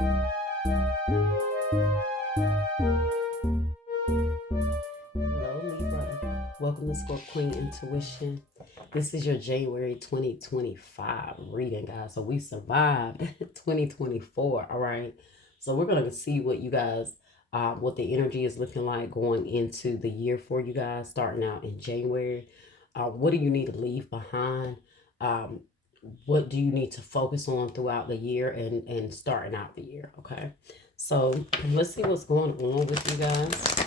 Hello, Libra. Welcome to Scorp Queen Intuition. This is your January 2025 reading, guys. So we survived 2024, all right? So we're going to see what you guys, what the energy is looking like going into the year for you guys, starting out in January. What do you need to leave behind? Um, what do you need to focus on throughout the year and starting out the year, okay? So let's see what's going on with you guys.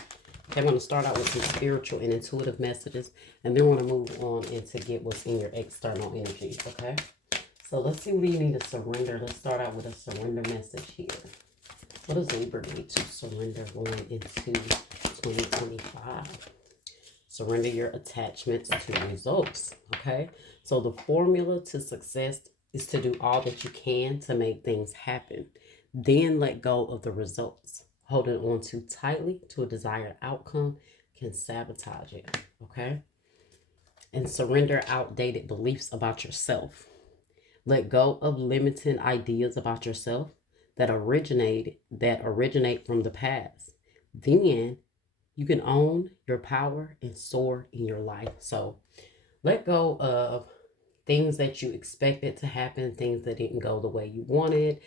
Okay, I'm going to start out with some spiritual and intuitive messages, and then we're going to move on into get what's in your external energies, okay? So let's see what you need to surrender. Let's start out with a surrender message here. What does Libra need to surrender going into 2025? Surrender your attachments to results, okay? So the formula to success is to do all that you can to make things happen. Then let go of the results. Holding on too tightly to a desired outcome can sabotage it, okay? And surrender outdated beliefs about yourself. Let go of limiting ideas about yourself that originate from the past. Then you can own your power and soar in your life. So let go of things that you expected to happen, things that didn't go the way you wanted,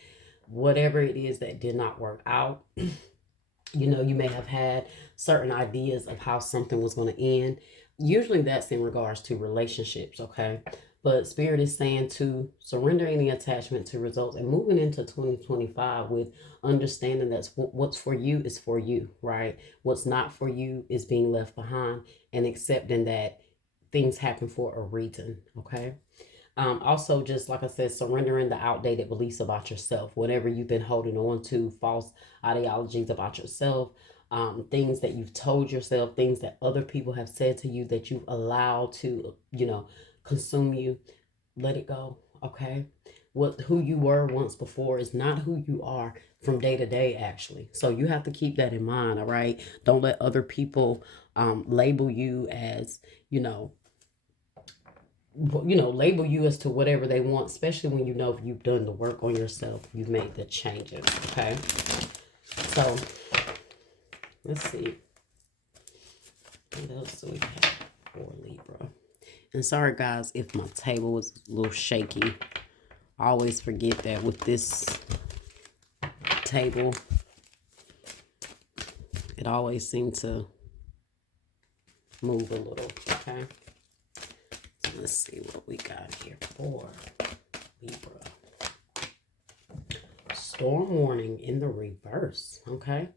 whatever it is that did not work out. You know, you may have had certain ideas of how something was going to end. Usually that's in regards to relationships, okay? But Spirit is saying to surrender any attachment to results and moving into 2025 with understanding that what's for you is for you, right? What's not for you is being left behind, and accepting that things happen for a reason, okay? Also, just like I said, surrendering the outdated beliefs about yourself, whatever you've been holding on to, false ideologies about yourself, things that you've told yourself, things that other people have said to you that you've allowed to, consume you. Let it go, okay? Who you were once before is not who you are from day to day, actually. So you have to keep that in mind, all right? Don't let other people label you as, label you as to whatever they want, especially when you know you've done the work on yourself, you've made the changes, okay? So, let's see. What else do we have for Libra? And sorry, guys, if my table was a little shaky. I always forget that with this table, it always seems to move a little, okay? Let's see what we got here for Libra. Storm warning in the reverse, okay?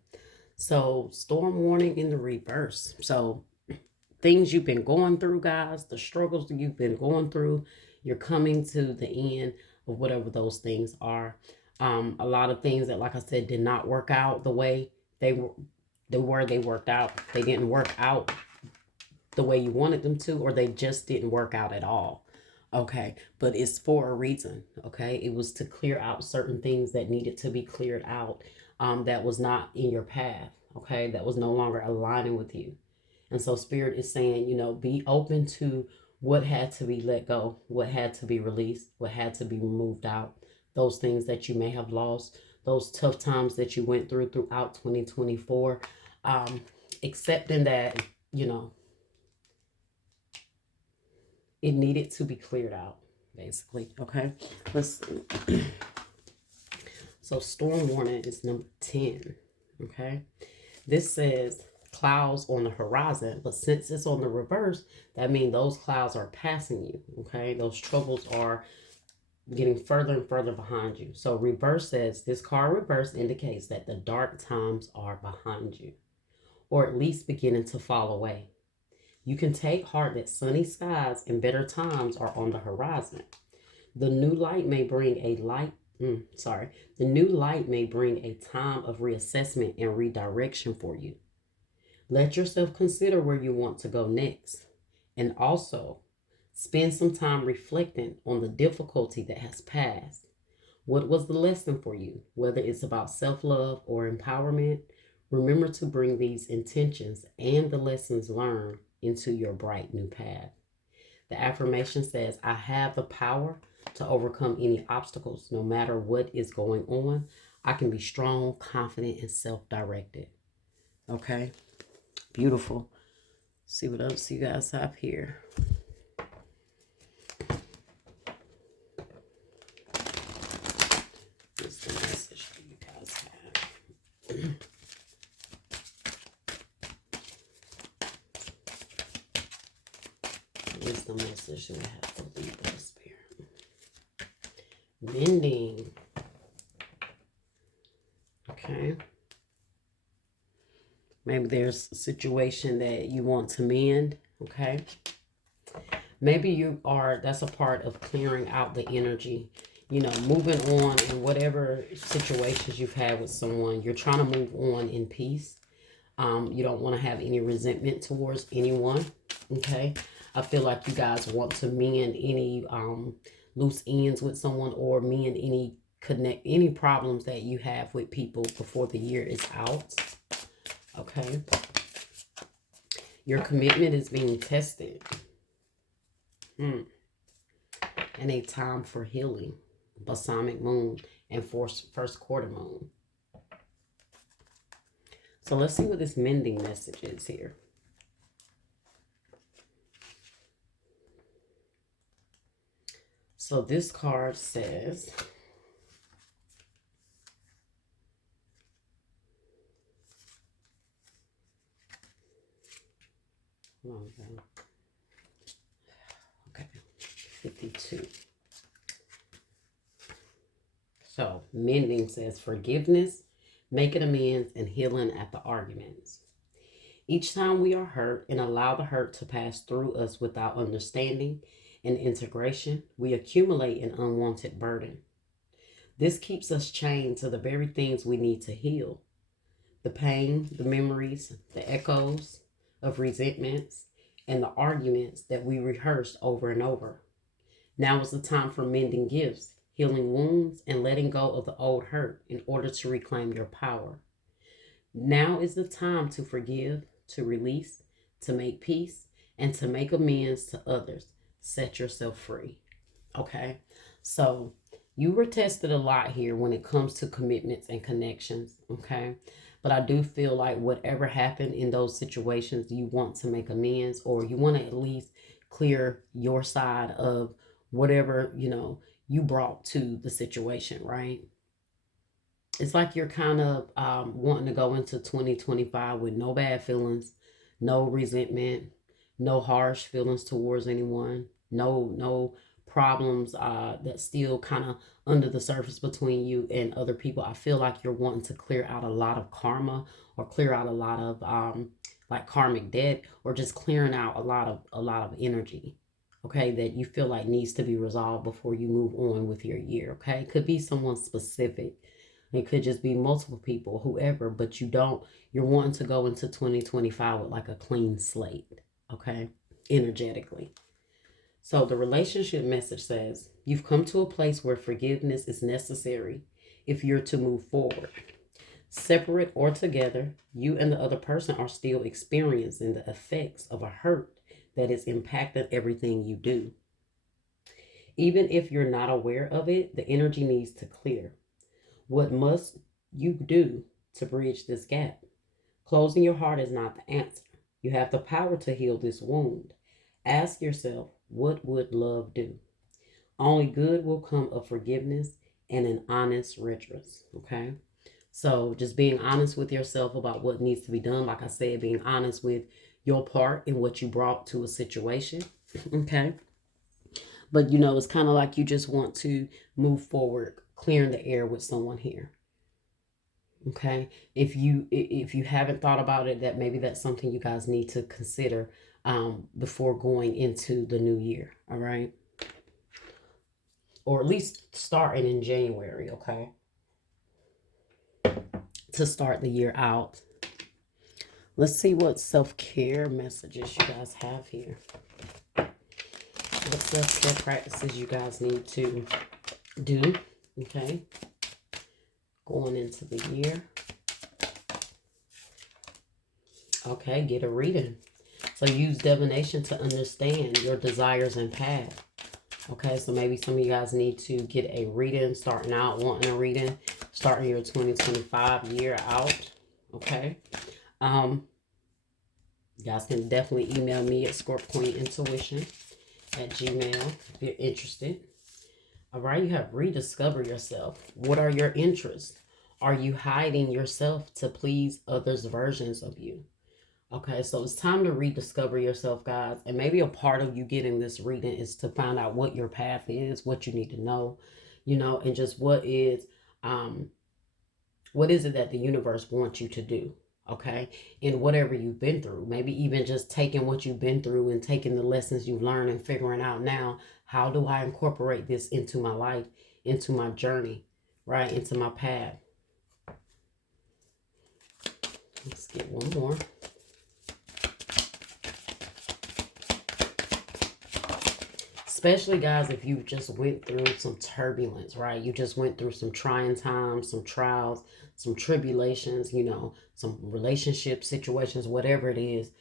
So storm warning in the reverse. So things you've been going through, guys, the struggles that you've been going through, you're coming to the end of whatever those things are. A lot of things that, like I said, did not work out the way they worked out. They didn't work out the way you wanted them to, or they just didn't work out at all, okay? But it's for a reason, okay? It was to clear out certain things that needed to be cleared out, that was not in your path, okay? That was no longer aligning with you. And so Spirit is saying, be open to what had to be let go, what had to be released, what had to be removed out, those things that you may have lost, those tough times that you went through throughout 2024, accepting that, it needed to be cleared out, basically, okay? Let's see. So storm warning is number 10, okay? This says clouds on the horizon, but since it's on the reverse, that means those clouds are passing you, okay? Those troubles are getting further and further behind you. So reverse says, this card reverse indicates that the dark times are behind you, or at least beginning to fall away. You can take heart that sunny skies and better times are on the horizon. The new light may bring a The new light may bring a time of reassessment and redirection for you. Let yourself consider where you want to go next, and also spend some time reflecting on the difficulty that has passed. What was the lesson for you? Whether it's about self-love or empowerment, remember to bring these intentions and the lessons learned into your bright new path. The affirmation says, I have the power to overcome any obstacles, no matter what is going on. I can be strong, confident, and self-directed. Okay, beautiful. See what else you guys have here. What's the message that you guys have? What's the message that we have for Libra Spirit? Mending. Okay. Maybe there's a situation that you want to mend. Okay. Maybe that's a part of clearing out the energy, you know, moving on in whatever situations you've had with someone. You're trying to move on in peace. You don't want to have any resentment towards anyone. Okay. I feel like you guys want to mend any loose ends with someone, or mend any problems that you have with people before the year is out. Okay. Your commitment is being tested. And a time for healing. Balsamic moon and first quarter moon. So let's see what this mending message is here. So this card says, okay, 52. So mending says forgiveness, making amends, and healing at the arguments. Each time we are hurt and allow the hurt to pass through us without understanding and integration, we accumulate an unwanted burden. This keeps us chained to the very things we need to heal. The pain, the memories, the echoes of resentments, and the arguments that we rehearsed over and over. Now is the time for mending gifts, healing wounds, and letting go of the old hurt in order to reclaim your power. Now is the time to forgive, to release, to make peace, and to make amends to others. Set yourself free. Okay, so you were tested a lot here when it comes to commitments and connections. Okay, but I do feel like whatever happened in those situations, you want to make amends, or you want to at least clear your side of whatever, you know, you brought to the situation, right? It's like you're kind of wanting to go into 2025 with no bad feelings, no resentment, no harsh feelings towards anyone, no problems that's still kind of under the surface between you and other people. I feel like you're wanting to clear out a lot of karma, or clear out a lot of like karmic debt, or just clearing out a lot of energy. Okay, that you feel like needs to be resolved before you move on with your year. Okay, it could be someone specific. It could just be multiple people, whoever, but you're wanting to go into 2025 with like a clean slate, okay, energetically. So the relationship message says, you've come to a place where forgiveness is necessary if you're to move forward. Separate or together, you and the other person are still experiencing the effects of a hurt that is impacting everything you do. Even if you're not aware of it, the energy needs to clear. What must you do to bridge this gap? Closing your heart is not the answer. You have the power to heal this wound. Ask yourself, what would love do? Only good will come of forgiveness and an honest riches. Okay? So just being honest with yourself about what needs to be done. Like I said, being honest with your part in what you brought to a situation. Okay? But, you know, it's kind of like you just want to move forward, clearing the air with someone here. Okay, if you haven't thought about it, that maybe that's something you guys need to consider before going into the new year. All right, or at least starting in January. Okay, to start the year out. Let's see what self-care messages you guys have here. What self-care practices you guys need to do. Okay, going into the year. Okay, get a reading. So use divination to understand your desires and path. Okay, so maybe some of you guys need to get a reading, starting out wanting a reading. starting your 2025 year out. Okay. You guys can definitely email me at scorpqueenintuition@gmail if you're interested. All right, you have rediscover yourself. What are your interests? Are you hiding yourself to please others' versions of you? Okay, so it's time to rediscover yourself, guys. And maybe a part of you getting this reading is to find out what your path is, what you need to know, and just what is it that the universe wants you to do? Okay, in whatever you've been through, maybe even just taking what you've been through and taking the lessons you've learned and figuring out now, how do I incorporate this into my life, into my journey, right, into my path. Let's get one more. Especially, guys, if you just went through some turbulence, right? You just went through some trying times, some trials, some tribulations, some relationship situations, whatever it is.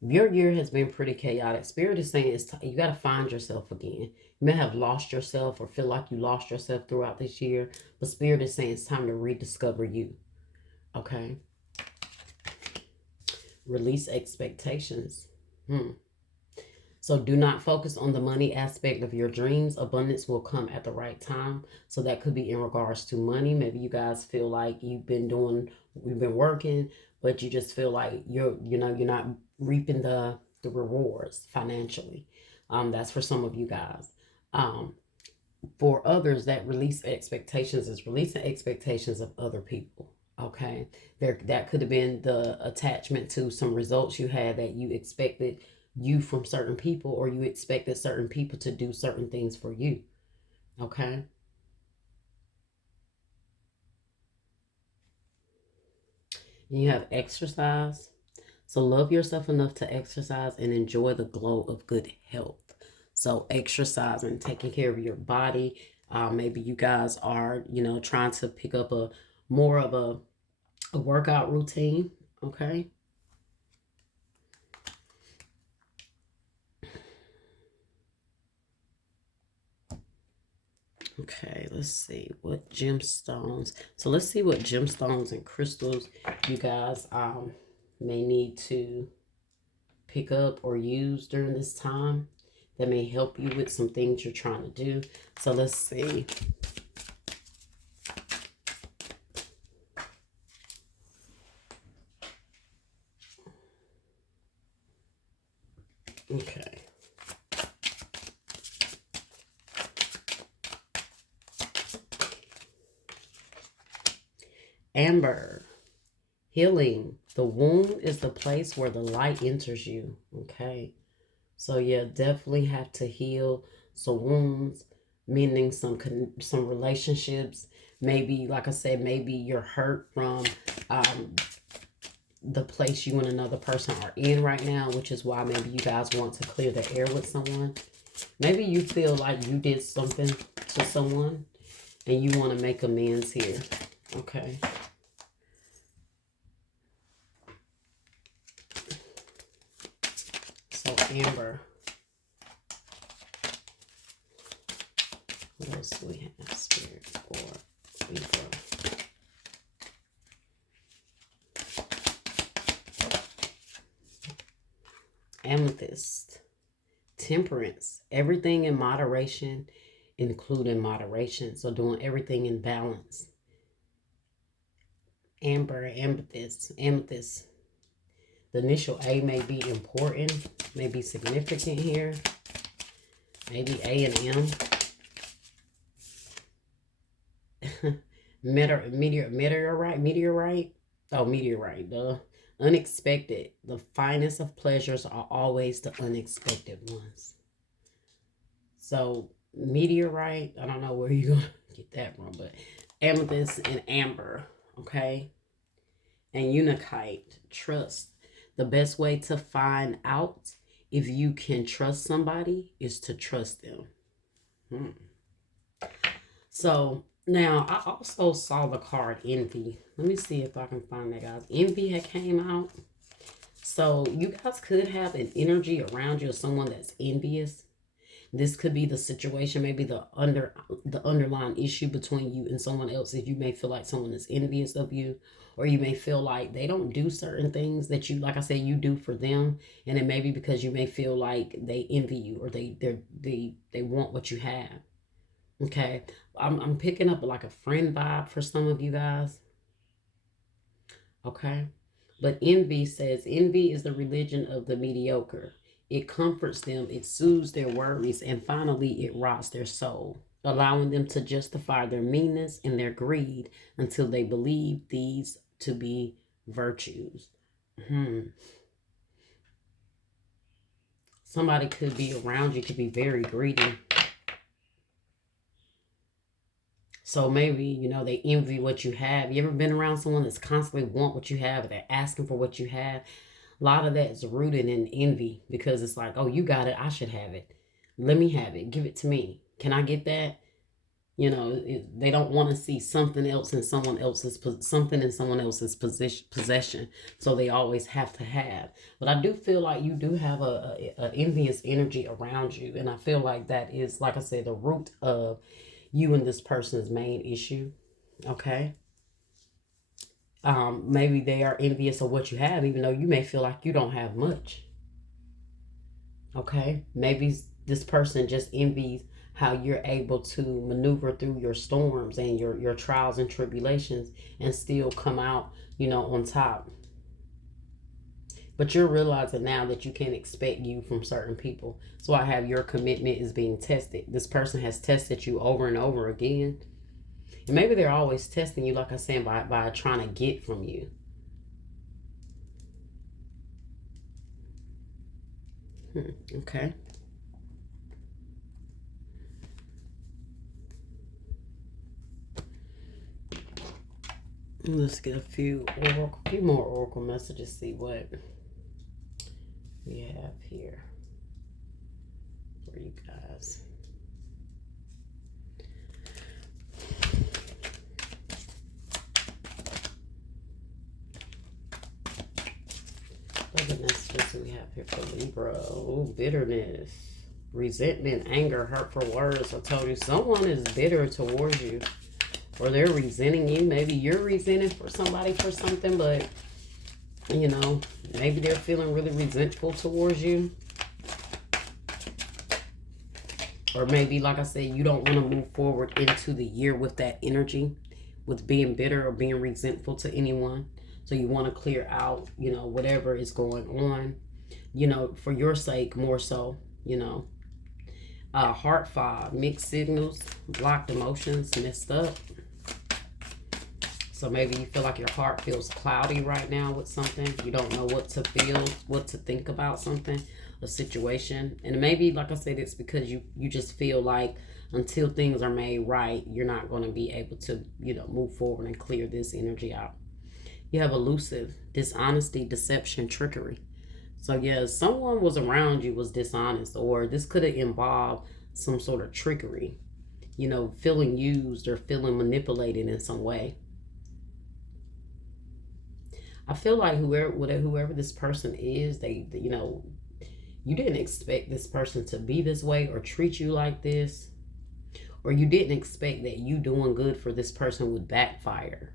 Your year has been pretty chaotic. Spirit is saying you got to find yourself again. You may have lost yourself or feel like you lost yourself throughout this year, but Spirit is saying it's time to rediscover you. Okay? Release expectations. So do not focus on the money aspect of your dreams. Abundance will come at the right time. So that could be in regards to money. Maybe you guys feel like you've been working, but you just feel like you're not reaping the rewards financially. That's for some of you guys. For others, that release expectations is releasing expectations of other people. Okay, that could have been the attachment to some results you had that you expected you from certain people, or you expected certain people to do certain things for you. Okay. And you have exercise. So love yourself enough to exercise and enjoy the glow of good health. So exercising, taking care of your body. Maybe you guys are, trying to pick up a more of a workout routine. Okay. Okay, let's see what gemstones. So let's see what gemstones and crystals you guys may need to pick up or use during this time that may help you with some things you're trying to do. So let's see. Okay. Amber, healing. The womb is the place where the light enters you. Okay. So yeah, definitely have to heal some wounds, meaning some relationships. Maybe, like I said, maybe you're hurt from the place you and another person are in right now, which is why maybe you guys want to clear the air with someone. Maybe you feel like you did something to someone and you want to make amends here. Okay. So Amber. What else do we have? Spirit for Libra. Amethyst. Temperance. Everything in moderation, including moderation. So doing everything in balance. Amber, amethyst. Amethyst. The initial A may be important, may be significant here. Maybe A and M. Meteorite. Oh, meteorite. The unexpected. The finest of pleasures are always the unexpected ones. So, meteorite, I don't know where you're going to get that from, but amethyst and amber, okay? And unakite, trust. The best way to find out if you can trust somebody is to trust them. So, now, I also saw the card Envy. Let me see if I can find that, guys. Envy had came out. So, you guys could have an energy around you of someone that's envious. This could be the situation, maybe the underlying issue between you and someone else. If you may feel like someone is envious of you, or you may feel like they don't do certain things that you, like I said, you do for them, and it may be because you may feel like they envy you, or they want what you have. Okay, I'm picking up like a friend vibe for some of you guys. Okay, but envy says envy is the religion of the mediocre. It comforts them, it soothes their worries, and finally it rots their soul, allowing them to justify their meanness and their greed until they believe these to be virtues. Somebody could be around you, could be very greedy. So maybe, you know, they envy what you have. You ever been around someone that's constantly want what you have, they're asking for what you have? A lot of that is rooted in envy, because it's like, oh, you got it, I should have it. Let me have it. Give it to me. Can I get that? You know, they don't want to see something else in someone else's possession. So they always have to have. But I do feel like you do have a envious energy around you, and I feel like that is, like I said, the root of you and this person's main issue. Okay. Maybe they are envious of what you have, even though you may feel like you don't have much. Okay. Maybe this person just envies how you're able to maneuver through your storms and your trials and tribulations and still come out, you know, on top. But you're realizing now that you can't expect you from certain people. So I have your commitment is being tested. This person has tested you over and over again. And maybe they're always testing you, like I said, by trying to get from you. Okay. Let's get a few more oracle messages, see what we have here for you guys. What messages do we have here for Libra? Oh, bitterness, resentment, anger, hurtful words. I told you someone is bitter towards you, or they're resenting you. Maybe you're resenting for somebody for something, but you know, maybe they're feeling really resentful towards you. Or maybe, like I said, you don't want to move forward into the year with that energy, with being bitter or being resentful to anyone. So you want to clear out, you know, whatever is going on, you know, for your sake more so, you know. Heart fog, mixed signals, blocked emotions, messed up. So maybe you feel like your heart feels cloudy right now with something. You don't know what to feel, what to think about something, a situation. And maybe, like I said, it's because you just feel like until things are made right, you're not going to be able to, you know, move forward and clear this energy out. You have elusive, dishonesty, deception, trickery. So yeah, someone was around you was dishonest, or this could have involved some sort of trickery, you know, feeling used or feeling manipulated in some way. I feel like whoever this person is, they, you know, you didn't expect this person to be this way or treat you like this, or you didn't expect that you doing good for this person would backfire.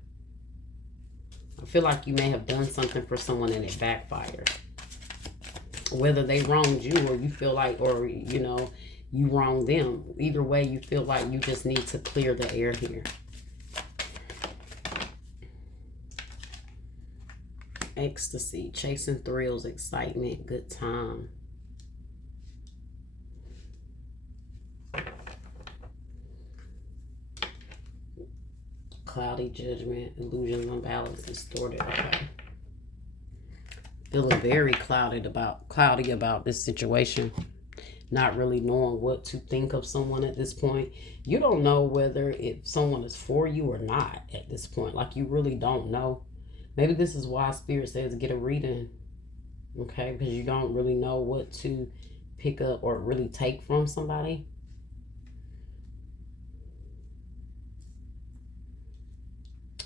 I feel like you may have done something for someone and it backfired. Whether they wronged you or you feel like, or, you know, you wronged them. Either way, you feel like you just need to clear the air here. Ecstasy, chasing thrills, excitement, good time. Cloudy, judgment, illusion, unbalance, distorted. Okay. Feeling very cloudy about this situation. Not really knowing what to think of someone at this point. You don't know whether if someone is for you or not at this point. Like, you really don't know. Maybe this is why Spirit says get a reading. Okay, because you don't really know what to pick up or really take from somebody.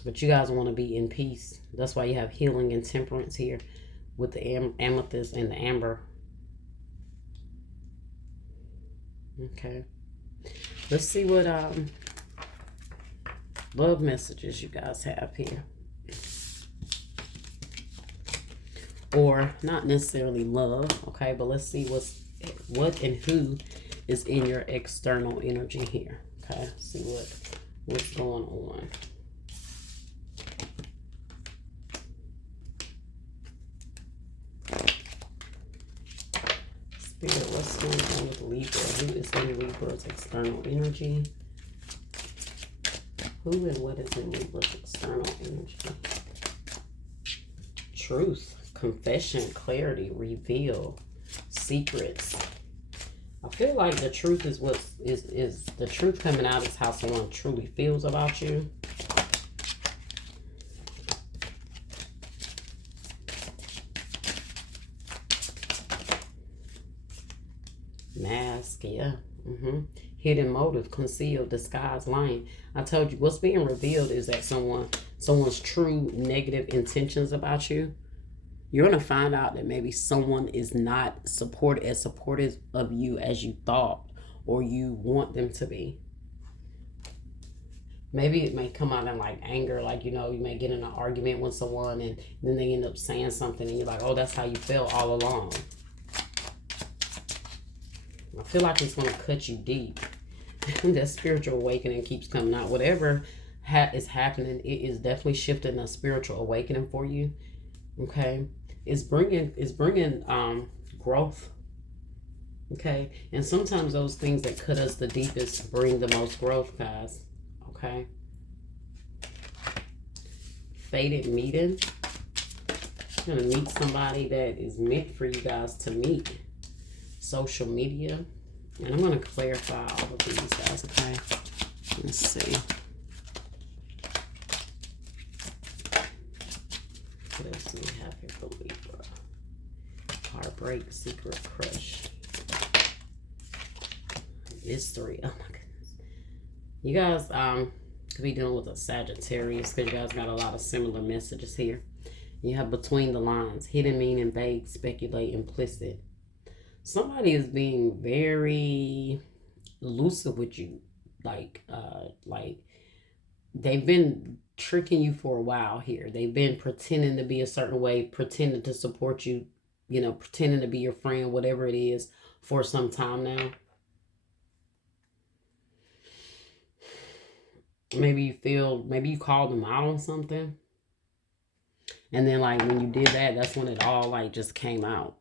But you guys want to be in peace. That's why you have healing and temperance here with the amethyst and the amber. Okay. Let's see what love messages you guys have here. Or not necessarily love, okay, but let's see what and who is in your external energy here. Okay, see what's going on. Spirit, what's going on with Libra? Who is in Libra's external energy? Who and what is in Libra's external energy? Truth, confession, clarity, reveal, secrets. I feel like the truth is what is the truth coming out is how someone truly feels about you. Mask, yeah. Hidden motive, concealed, disguised, lying. I told you what's being revealed is that someone's true negative intentions about you. You're going to find out that maybe someone is not as supportive of you as you thought or you want them to be. Maybe it may come out in like anger, like, you may get in an argument with someone and then they end up saying something and you're like, oh, that's how you felt all along. I feel like it's going to cut you deep. That spiritual awakening keeps coming out. Whatever is happening, it is definitely shifting a spiritual awakening for you. Okay, it's bringing growth. Okay, and sometimes those things that cut us the deepest bring the most growth, guys. Okay, fated meeting. You're gonna meet somebody that is meant for you guys to meet. Social media, and I'm gonna clarify all of these, guys. Okay, let's see. What else do we have here for Libra? Heartbreak, secret crush, mystery. Oh my goodness. You guys could be dealing with a Sagittarius because you guys got a lot of similar messages here. You have between the lines, hidden meaning, vague, speculate, implicit. Somebody is being very elusive with you. Like they've been tricking you for a while here. They've been pretending to be a certain way, pretending to support you, pretending to be your friend, whatever it is, for some time now. Maybe you called them out on something. And then like when you did that, that's when it all like just came out.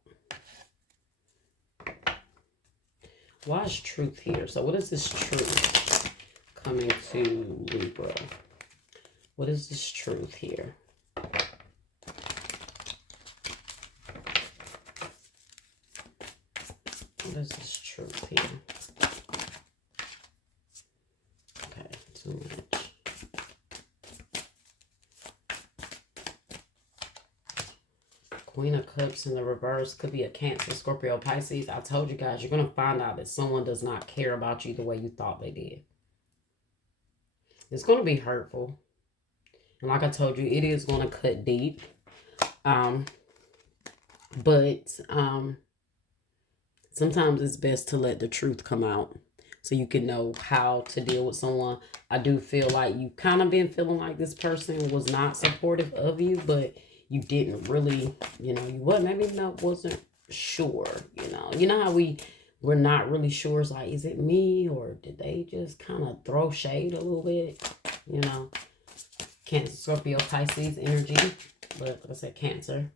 Why is truth here? So what is this truth coming to Libra? What is this truth here? What is this truth here? Okay, too much. Queen of Cups in the reverse could be a Cancer, Scorpio, Pisces. I told you guys, you're going to find out that someone does not care about you the way you thought they did. It's going to be hurtful. And like I told you, it is going to cut deep. But sometimes it's best to let the truth come out so you can know how to deal with someone. I do feel like you kind of been feeling like this person was not supportive of you, but you didn't really, wasn't sure, You know how we're not really sure. It's like, is it me or did they just kind of throw shade a little bit? Cancer, Scorpio, Pisces energy. But like I said, Cancer.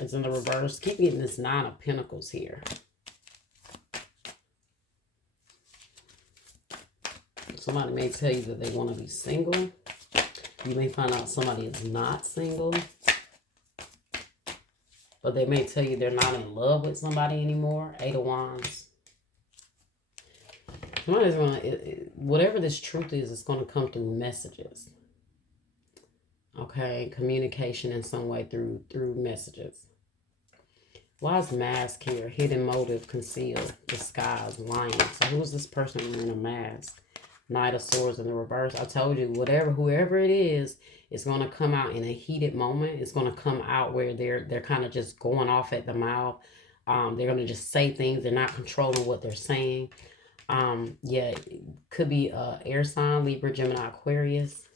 It's in the reverse. Keep getting this 9 of Pentacles here. Somebody may tell you that they want to be single. You may find out somebody is not single. But they may tell you they're not in love with somebody anymore. 8 of Wands. Somebody's going to, whatever this truth is, it's going to come through messages. Okay, communication in some way through messages. Why is mask here? Hidden motive, concealed, disguise, lying. So who is this person wearing a mask? Knight of Swords in the reverse. I told you, whoever it is, it's going to come out in a heated moment. It's going to come out where they're kind of just going off at the mouth. They're going to just say things. They're not controlling what they're saying. Yeah, it could be air sign, Libra, Gemini, Aquarius.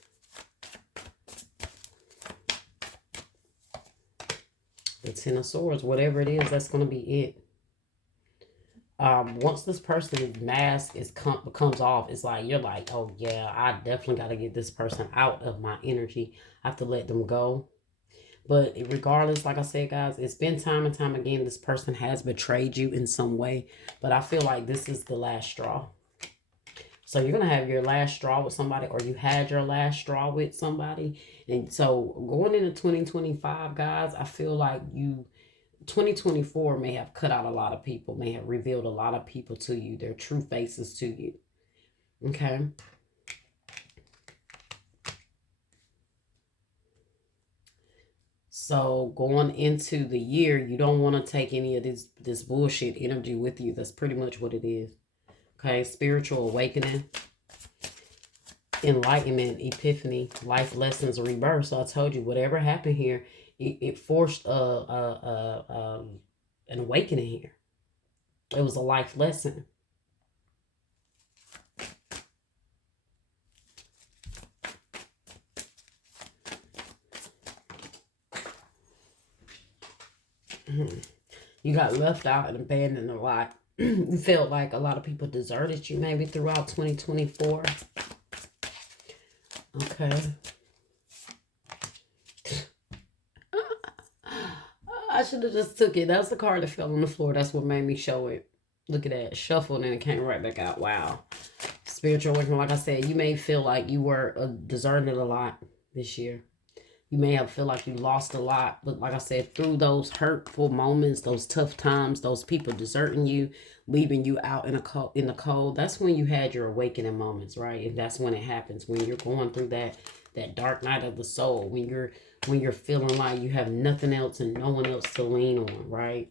The Ten of Swords, whatever it is, that's going to be it. Once this person's mask comes off, it's like you're like, oh yeah, I definitely got to get this person out of my energy. I have to let them go. But regardless, like I said, guys, it's been time and time again, this person has betrayed you in some way. But I feel like this is the last straw. So you're going to have your last straw with somebody, or you had your last straw with somebody. And so going into 2025, guys, I feel like 2024 may have cut out a lot of people, may have revealed a lot of people to you, their true faces to you. Okay. So going into the year, you don't want to take any of this bullshit energy with you. That's pretty much what it is. Okay. Spiritual awakening, enlightenment, epiphany, life lessons, rebirth. So I told you, whatever happened here, it forced an awakening here. It was a life lesson. You got left out and abandoned a lot. You felt like a lot of people deserted you maybe throughout 2024. Okay. I should have just took it. That was the card that fell on the floor. That's what made me show it. Look at that. Shuffled and it came right back out. Wow. Spiritual awakening. Like I said, you may feel like you were deserted a lot this year. You may have feel like you lost a lot, but like I said, through those hurtful moments, those tough times, those people deserting you, leaving you out in the cold, that's when you had your awakening moments, right? And that's when it happens, when you're going through that dark night of the soul, when you're feeling like you have nothing else and no one else to lean on, right?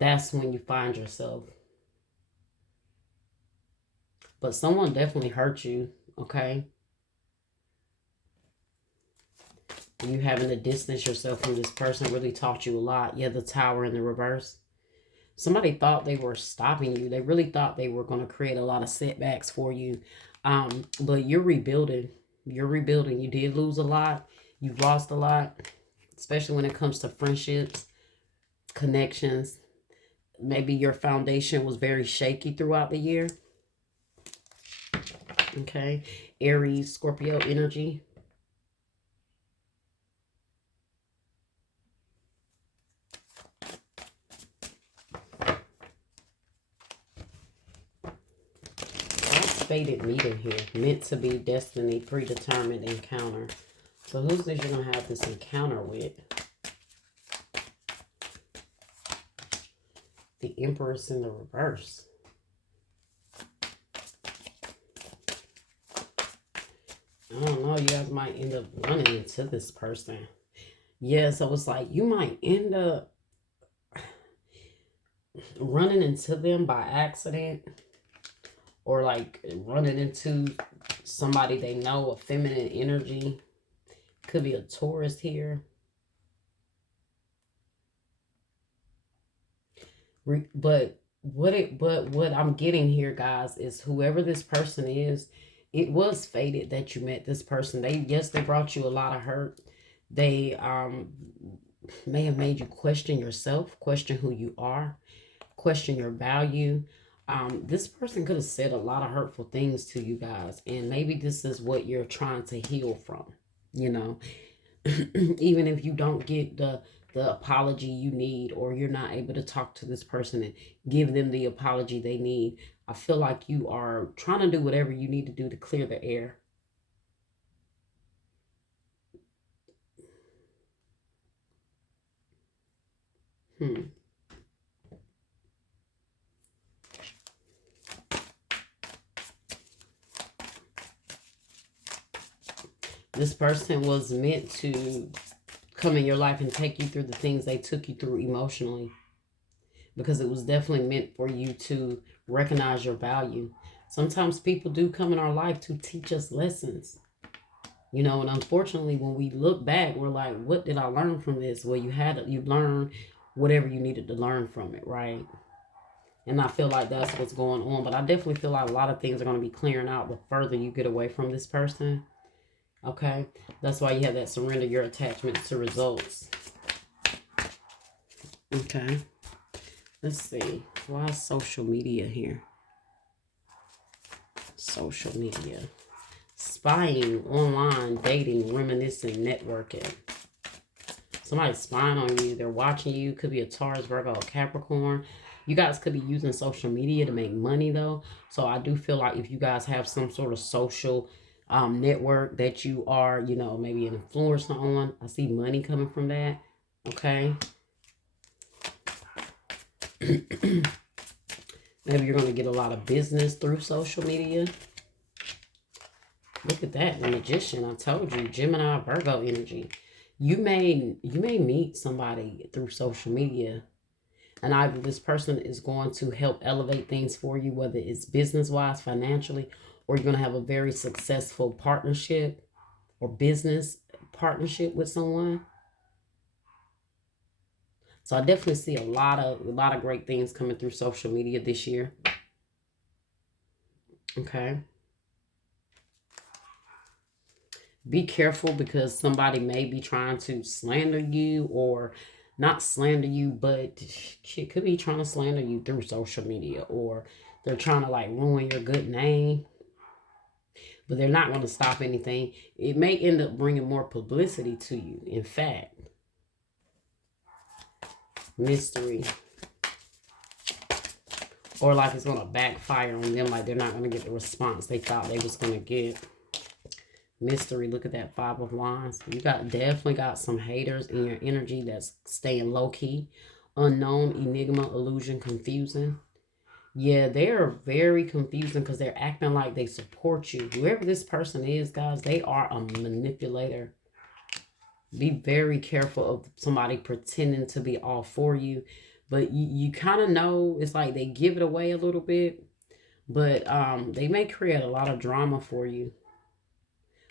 That's when you find yourself. But someone definitely hurt you, okay? You having to distance yourself from this person really taught you a lot. Yeah, the Tower in the reverse. Somebody thought they were stopping you. They really thought they were going to create a lot of setbacks for you. But you're rebuilding. You're rebuilding. You did lose a lot. You've lost a lot, especially when it comes to friendships, connections. Maybe your foundation was very shaky throughout the year. Okay. Aries, Scorpio energy. Fated meeting here, meant to be, destiny, predetermined encounter. So who's this you're gonna have this encounter with? The Empress in the reverse. I don't know, you guys might end up running into this person. Yeah, so it's like you might end up running into them by accident, or like running into somebody they know, a feminine energy. Could be a Taurus here. But what I'm getting here, guys, is whoever this person is, it was fated that you met this person. They brought you a lot of hurt. They may have made you question yourself, question who you are, question your value. This person could have said a lot of hurtful things to you guys, and maybe this is what you're trying to heal from, you know. Even if you don't get the apology you need, or you're not able to talk to this person and give them the apology they need, I feel like you are trying to do whatever you need to do to clear the air. This person was meant to come in your life and take you through the things they took you through emotionally, because it was definitely meant for you to recognize your value. Sometimes people do come in our life to teach us lessons, you know, and unfortunately when we look back, we're like, what did I learn from this? Well, you learned whatever you needed to learn from it, right? And I feel like that's what's going on. But I definitely feel like a lot of things are going to be clearing out the further you get away from this person. Okay? That's why you have that surrender your attachment to results. Okay? Let's see. Why is social media here? Social media. Spying, online, dating, reminiscing, networking. Somebody's spying on you. They're watching you. Could be a Taurus, Virgo, or Capricorn. You guys could be using social media to make money, though. So I do feel like if you guys have some sort of social network that you are, you know, maybe an influencer on, I see money coming from that. Okay. Maybe you're going to get a lot of business through social media. Look at that, the Magician. I told you, Gemini, Virgo energy. You may meet somebody through social media, and either this person is going to help elevate things for you, whether it's business-wise, financially, or you're going to have a very successful partnership or business partnership with someone. So I definitely see a lot of great things coming through social media this year. Okay. Be careful because somebody may be trying to slander you, or not slander you, but could be trying to slander you through social media, or they're trying to like ruin your good name, but they're not going to stop anything. It may end up bringing more publicity to you. In fact, mystery, or like it's going to backfire on them, like they're not going to get the response they thought they was going to get. Mystery, look at that 5 of Wands. You definitely got some haters in your energy that's staying low-key. Unknown, enigma, illusion, confusing. Yeah, they're very confusing because they're acting like they support you. Whoever this person is, guys, they are a manipulator. Be very careful of somebody pretending to be all for you. But you kind of know, it's like they give it away a little bit. But they may create a lot of drama for you.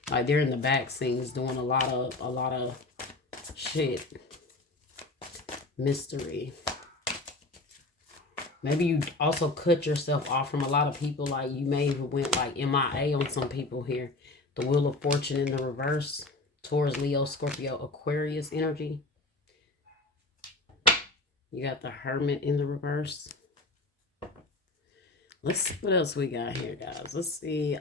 Like they're in the back scenes doing a lot of shit. Mystery. Maybe you also cut yourself off from a lot of people. Like you may even went like MIA on some people here. The Wheel of Fortune in the reverse. Taurus, Leo, Scorpio, Aquarius energy. You got the Hermit in the reverse. Let's see what else we got here, guys. Let's see.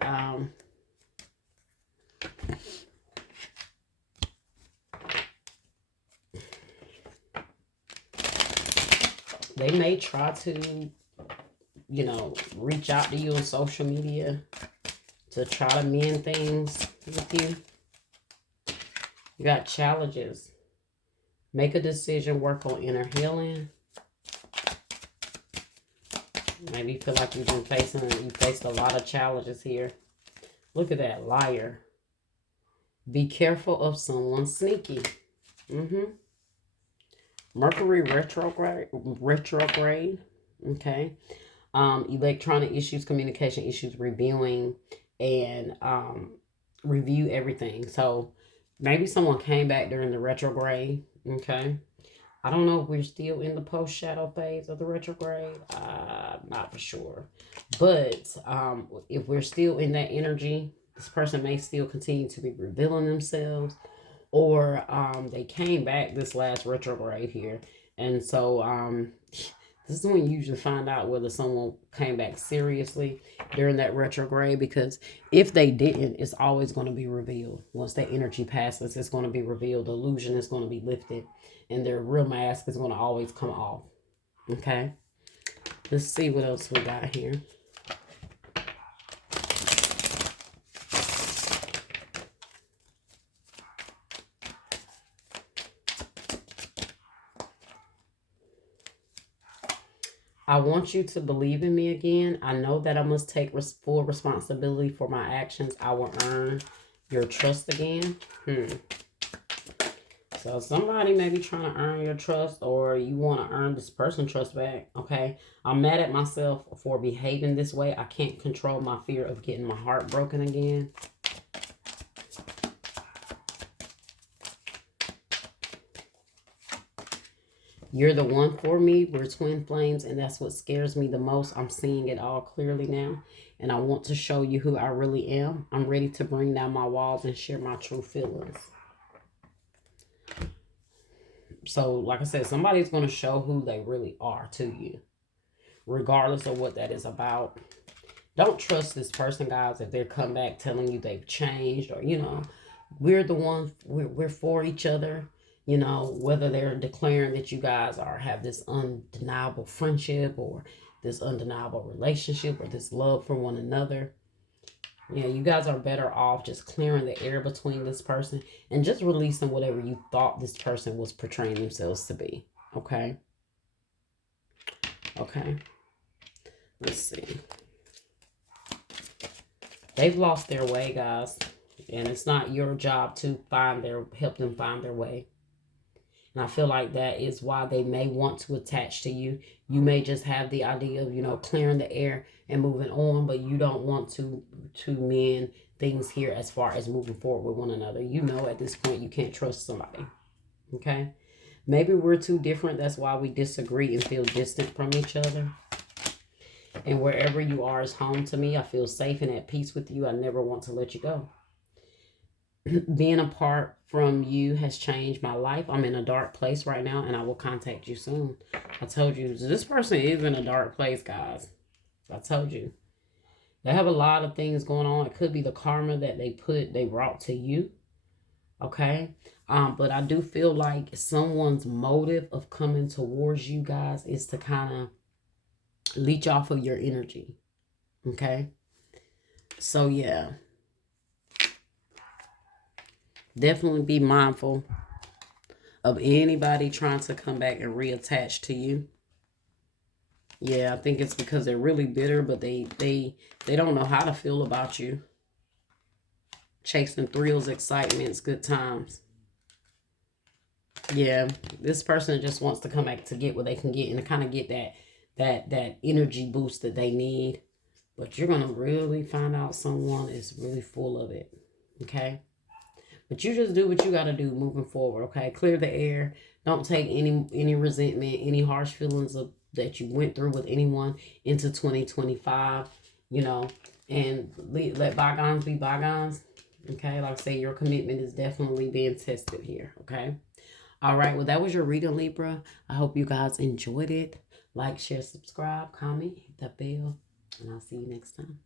They may try to, you know, reach out to you on social media to try to mend things with you. You got challenges. Make a decision, work on inner healing. Maybe you feel like you faced a lot of challenges here. Look at that, Liar. Be careful of someone sneaky. Mercury retrograde. Okay. Electronic issues, communication issues, reviewing, and review everything. So maybe someone came back during the retrograde. Okay. I don't know if we're still in the post-shadow phase of the retrograde. Not for sure. But if we're still in that energy, this person may still continue to be revealing themselves. Or they came back this last retrograde here. And so this is when you usually find out whether someone came back seriously during that retrograde. Because if they didn't, it's always going to be revealed. Once that energy passes, it's going to be revealed. The illusion is going to be lifted. And their real mask is going to always come off. Okay? Let's see what else we got here. I want you to believe in me again. I know that I must take full responsibility for my actions. I will earn your trust again. So somebody may be trying to earn your trust, or you want to earn this person's trust back. Okay. I'm mad at myself for behaving this way. I can't control my fear of getting my heart broken again. You're the one for me. We're twin flames, and that's what scares me the most. I'm seeing it all clearly now, and I want to show you who I really am. I'm ready to bring down my walls and share my true feelings. So, like I said, somebody's going to show who they really are to you, regardless of what that is about. Don't trust this person, guys, if they come back telling you they've changed, or, we're the ones, we're for each other. Whether they're declaring that you guys have this undeniable friendship, or this undeniable relationship, or this love for one another. Yeah, you guys are better off just clearing the air between this person and just releasing whatever you thought this person was portraying themselves to be. Okay? Okay. Let's see. They've lost their way, guys. And it's not your job to help them find their way. And I feel like that is why they may want to attach to you. You may just have the idea of, clearing the air and moving on, but you don't want to mend things here as far as moving forward with one another. At this point, you can't trust somebody. Okay? Maybe we're too different. That's why we disagree and feel distant from each other. And wherever you are is home to me. I feel safe and at peace with you. I never want to let you go. Being apart from you has changed my life. I'm in a dark place right now, and I will contact you soon. I told you, this person is in a dark place, guys. I told you. They have a lot of things going on. It could be the karma that they brought to you. Okay? But I do feel like someone's motive of coming towards you guys is to kind of leech off of your energy. Okay? So, yeah. Definitely be mindful of anybody trying to come back and reattach to you. Yeah, I think it's because they're really bitter, but they don't know how to feel about you. Chasing thrills, excitements, good times. Yeah, this person just wants to come back to get what they can get and to kind of get that energy boost that they need. But you're going to really find out someone is really full of it. Okay? But you just do what you got to do moving forward, okay? Clear the air. Don't take any resentment, any harsh feelings that you went through with anyone into 2025, and let bygones be bygones, okay? Like I say, your commitment is definitely being tested here, okay? All right, well, that was your reading, Libra. I hope you guys enjoyed it. Like, share, subscribe, comment, hit that bell, and I'll see you next time.